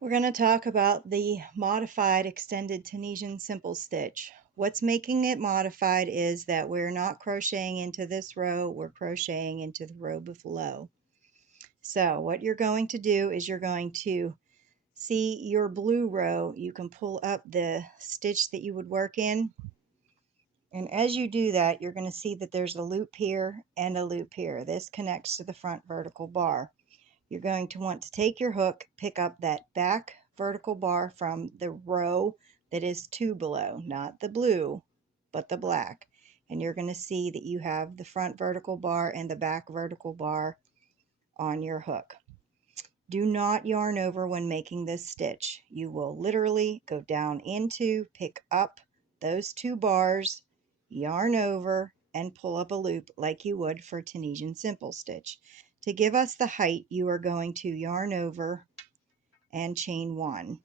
We're going to talk about the modified extended Tunisian simple stitch. What's making it modified is that we're not crocheting into this row, we're crocheting into the row below. So what you're going to do is you're going to see your blue row. You can pull up the stitch that you would work in. And as you do that, you're going to see that there's a loop here and a loop here. This connects to the front vertical bar. You're going to want to take your hook, pick up that back vertical bar from the row that is 2 below, not the blue, but the black. And you're going to see that you have the front vertical bar and the back vertical bar on your hook. Do not yarn over when making this stitch. You will literally go down into, pick up those 2 bars, yarn over, and pull up a loop like you would for Tunisian simple stitch. To give us the height, you are going to yarn over and chain 1.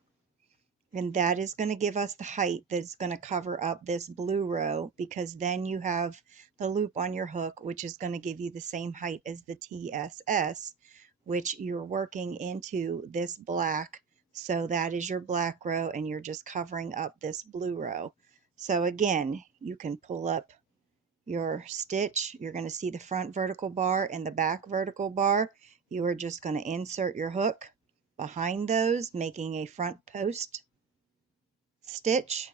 And that is going to give us the height that's going to cover up this blue row, because then you have the loop on your hook, which is going to give you the same height as the TSS, which you're working into this black. So that is your black row, and you're just covering up this blue row. So again, you can pull up your stitch. You're going to see the front vertical bar and the back vertical bar. You are just going to insert your hook behind those, making a front post stitch.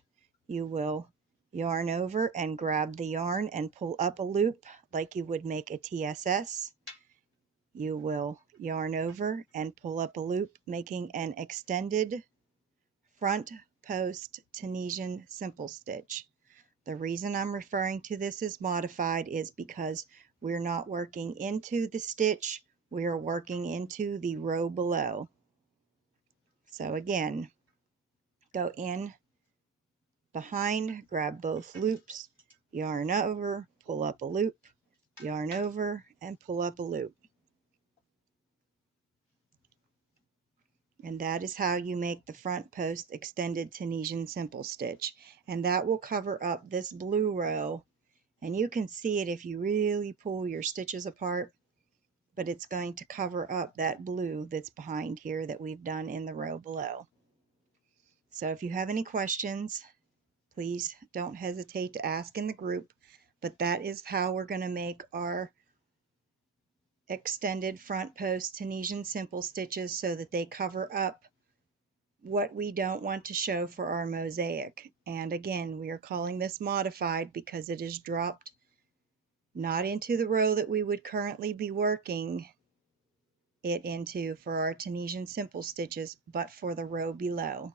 You will yarn over and grab the yarn and pull up a loop like you would make a TSS. You will yarn over and pull up a loop, making an extended front post Tunisian simple stitch. The reason I'm referring to this as modified is because we're not working into the stitch, we're working into the row below. So again, go in behind, grab both loops, yarn over, pull up a loop, yarn over, and pull up a loop. And that is how you make the front post extended Tunisian simple stitch. And that will cover up this blue row. And you can see it if you really pull your stitches apart, but it's going to cover up that blue that's behind here that we've done in the row below. So if you have any questions, please don't hesitate to ask in the group, but that is how we're going to make our extended front post Tunisian simple stitches, so that they cover up what we don't want to show for our mosaic. And again, we are calling this modified because it is dropped not into the row that we would currently be working it into for our Tunisian simple stitches, but for the row below.